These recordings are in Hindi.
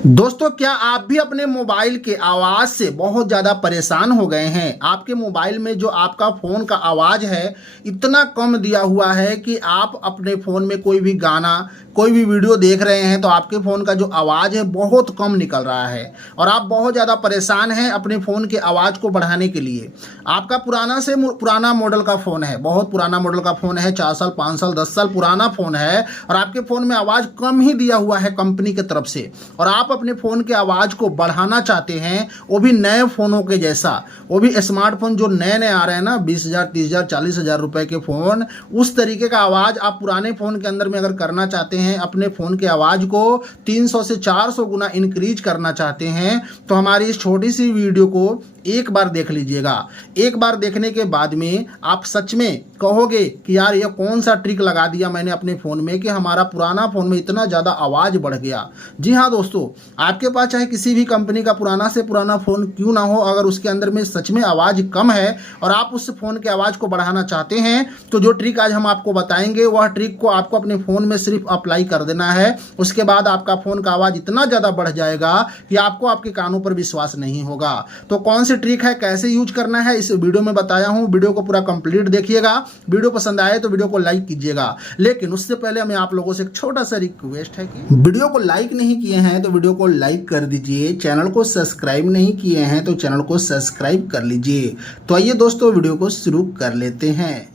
दोस्तों, क्या आप भी अपने मोबाइल के आवाज़ से बहुत ज़्यादा परेशान हो गए हैं। आपके मोबाइल में जो आपका फ़ोन का आवाज़ है इतना कम दिया हुआ है कि आप अपने फ़ोन में कोई भी गाना, कोई भी वीडियो देख रहे हैं तो आपके फ़ोन का जो आवाज़ है बहुत कम निकल रहा है और आप बहुत ज़्यादा परेशान हैं अपने फ़ोन के आवाज़ को बढ़ाने के लिए। आपका पुराना से पुराना मॉडल का फ़ोन है, बहुत पुराना मॉडल का फ़ोन है, 4 साल 5 साल 10 साल पुराना फ़ोन है और आपके फ़ोन में आवाज़ कम ही दिया हुआ है कंपनी की तरफ से, और आप अपने फ़ोन के आवाज़ को बढ़ाना चाहते हैं, वो भी नए फ़ोनों के जैसा, वो भी स्मार्टफोन जो नए नए आ रहे हैं ना, 20,000 30,000 40,000 रुपए के फ़ोन, उस तरीके का आवाज़ आप पुराने फ़ोन के अंदर में अगर करना चाहते हैं, अपने फ़ोन के आवाज़ को 300 से 400 गुना इंक्रीज करना चाहते हैं, तो हमारी इस छोटी सी वीडियो को एक बार देख लीजिएगा। एक बार देखने के बाद में आप सच में कहोगे कि यार ये कौन सा ट्रिक लगा दिया मैंने अपने फ़ोन में कि हमारा पुराना फ़ोन में इतना ज़्यादा आवाज़ बढ़ गया। जी हाँ दोस्तों, आपके पास चाहे किसी भी कंपनी का पुराना से पुराना फ़ोन क्यों ना हो, अगर उसके अंदर में सच में आवाज़ कम है और आप उस फ़ोन के आवाज़ को बढ़ाना चाहते हैं, तो जो ट्रिक आज हम आपको बताएंगे वह ट्रिक को आपको अपने फ़ोन में सिर्फ अप्लाई कर देना है। उसके बाद आपका फ़ोन का आवाज़ इतना ज़्यादा बढ़ जाएगा कि आपको आपके कानों पर विश्वास नहीं होगा। तो कौन सी ट्रिक है, कैसे यूज करना है, इस वीडियो में बताया हूं। वीडियो को पूरा कंप्लीट देखिएगा। वीडियो पसंद आए तो वीडियो को लाइक कीजिएगा, लेकिन उससे पहले हमें आप लोगों से एक छोटा सा रिक्वेस्ट है कि वीडियो को लाइक नहीं किए हैं तो वीडियो को लाइक कर दीजिए, चैनल को सब्सक्राइब नहीं किए हैं तो चैनल को सब्सक्राइब कर लीजिए। तो आइए दोस्तों, वीडियो को शुरू कर लेते हैं।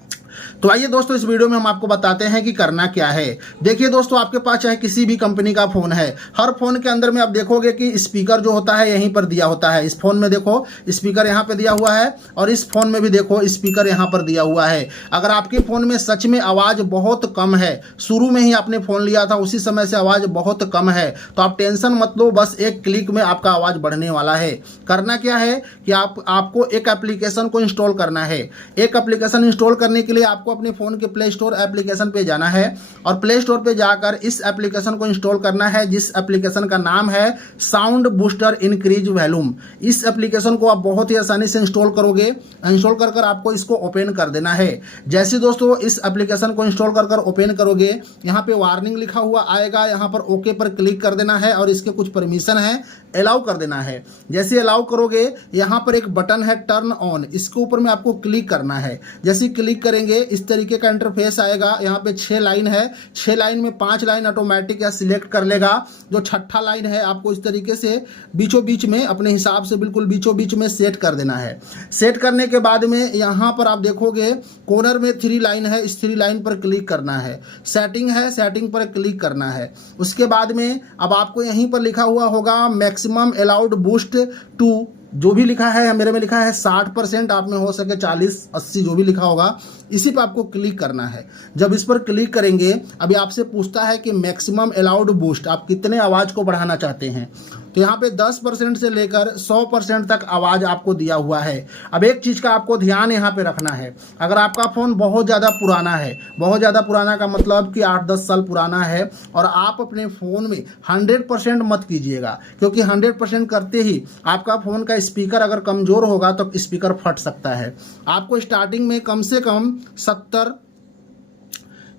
तो आइए दोस्तों, इस वीडियो में हम आपको बताते हैं कि करना क्या है। देखिए दोस्तों, आपके पास चाहे किसी भी कंपनी का फ़ोन है, हर फ़ोन के अंदर में आप देखोगे कि स्पीकर जो होता है यहीं पर दिया होता है। इस फ़ोन में देखो स्पीकर यहाँ पे दिया हुआ है और इस फ़ोन में भी देखो स्पीकर यहाँ पर दिया हुआ है। अगर आपके फ़ोन में सच में आवाज़ बहुत कम है, शुरू में ही आपने फ़ोन लिया था उसी समय से आवाज़ बहुत कम है, तो आप टेंशन मत लो, बस एक क्लिक में आपका आवाज़ बढ़ने वाला है। करना क्या है कि आपको एक एप्लीकेशन को इंस्टॉल करना है। एक एप्लीकेशन इंस्टॉल करने के लिए आपको अपने फ़ोन के प्ले स्टोर एप्लीकेशन पे जाना है और प्ले स्टोर पे जाकर इस एप्लीकेशन को इंस्टॉल करना है, जिस एप्लीकेशन का नाम है साउंड बूस्टर इंक्रीज वॉल्यूम। इस एप्लीकेशन को आप बहुत ही आसानी से इंस्टॉल करोगे। इंस्टॉल कर आपको इसको ओपन कर देना है। जैसे दोस्तों इस एप्लीकेशन को इंस्टॉल कर ओपन करोगे, यहाँ पे वार्निंग लिखा हुआ आएगा, यहाँ पर ओके पर क्लिक कर देना है और इसके कुछ परमिशन है, अलाउ कर देना है। जैसे अलाउ करोगे, यहाँ पर एक बटन है टर्न ऑन, इसके ऊपर में आपको क्लिक करना है। जैसे क्लिक करेंगे इस तरीके का इंटरफेस आएगा। यहाँ पे 6 लाइन है, 6 लाइन में 5 लाइन ऑटोमेटिक या सिलेक्ट कर लेगा। जो छठा लाइन है आपको इस तरीके से बीचों बीच में अपने हिसाब से बिल्कुल बीचों बीच में सेट कर देना है। सेट करने के बाद में यहाँ पर आप देखोगे कॉर्नर में 3 लाइन है, इस 3 लाइन पर क्लिक करना है। सेटिंग है, सेटिंग पर क्लिक करना है। उसके बाद में अब आपको यहीं पर लिखा हुआ होगा मैक्सिमम अलाउड बूस्ट टू, जो भी लिखा है, मेरे में लिखा है 60%, आप में हो सके 40 80 जो भी लिखा होगा, इसी पर आपको क्लिक करना है। जब इस पर क्लिक करेंगे, अभी आपसे पूछता है कि मैक्सिमम अलाउड बूस्ट आप कितने आवाज़ को बढ़ाना चाहते हैं, तो यहाँ पे 10% से लेकर 100% तक आवाज़ आपको दिया हुआ है। अब एक चीज़ का आपको ध्यान यहाँ पे रखना है, अगर आपका फ़ोन बहुत ज़्यादा पुराना है, बहुत ज़्यादा पुराना का मतलब कि 8-10 साल पुराना है, और आप अपने फ़ोन में 100% मत कीजिएगा, क्योंकि 100% करते ही आपका फ़ोन का स्पीकर अगर कमज़ोर होगा तो स्पीकर फट सकता है। आपको स्टार्टिंग में कम से कम 70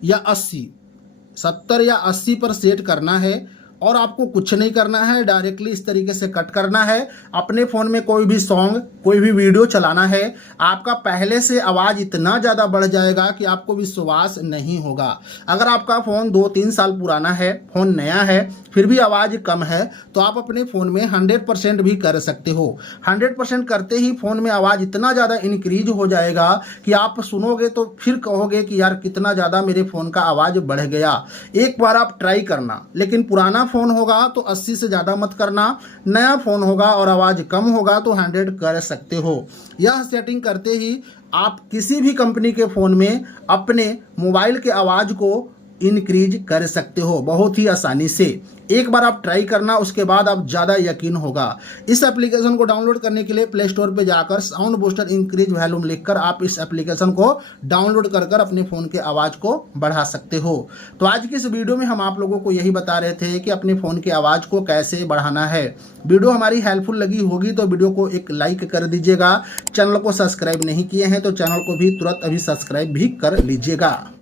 या 80 पर सेट करना है और आपको कुछ नहीं करना है, डायरेक्टली इस तरीके से कट करना है। अपने फ़ोन में कोई भी सॉन्ग, कोई भी वीडियो चलाना है, आपका पहले से आवाज़ इतना ज़्यादा बढ़ जाएगा कि आपको विश्वास नहीं होगा। अगर आपका फ़ोन 2-3 साल पुराना है, फ़ोन नया है, फिर भी आवाज़ कम है, तो आप अपने फ़ोन में 100% भी कर सकते हो। 100% करते ही फ़ोन में आवाज़ इतना ज़्यादा इंक्रीज हो जाएगा कि आप सुनोगे तो फिर कहोगे कि यार कितना ज़्यादा मेरे फ़ोन का आवाज़ बढ़ गया। एक बार आप ट्राई करना, लेकिन पुराना फ़ोन होगा तो 80 से ज़्यादा मत करना, नया फ़ोन होगा और आवाज़ कम होगा तो 100 कर सकते हो। यह सेटिंग करते ही आप किसी भी कंपनी के फ़ोन में अपने मोबाइल के आवाज़ को इंक्रीज कर सकते हो बहुत ही आसानी से। एक बार आप ट्राई करना, उसके बाद आप ज़्यादा यकीन होगा। इस एप्लीकेशन को डाउनलोड करने के लिए प्ले स्टोर पे जाकर साउंड बूस्टर इंक्रीज वॉल्यूम लिखकर आप इस एप्लीकेशन को डाउनलोड कर अपने फ़ोन के आवाज़ को बढ़ा सकते हो। तो आज की इस वीडियो में हम आप लोगों को यही बता रहे थे कि अपने फ़ोन की आवाज़ को कैसे बढ़ाना है। वीडियो हमारी हेल्पफुल लगी होगी तो वीडियो को एक लाइक कर दीजिएगा। चैनल को सब्सक्राइब नहीं किए हैं तो चैनल को भी तुरंत अभी सब्सक्राइब भी कर लीजिएगा।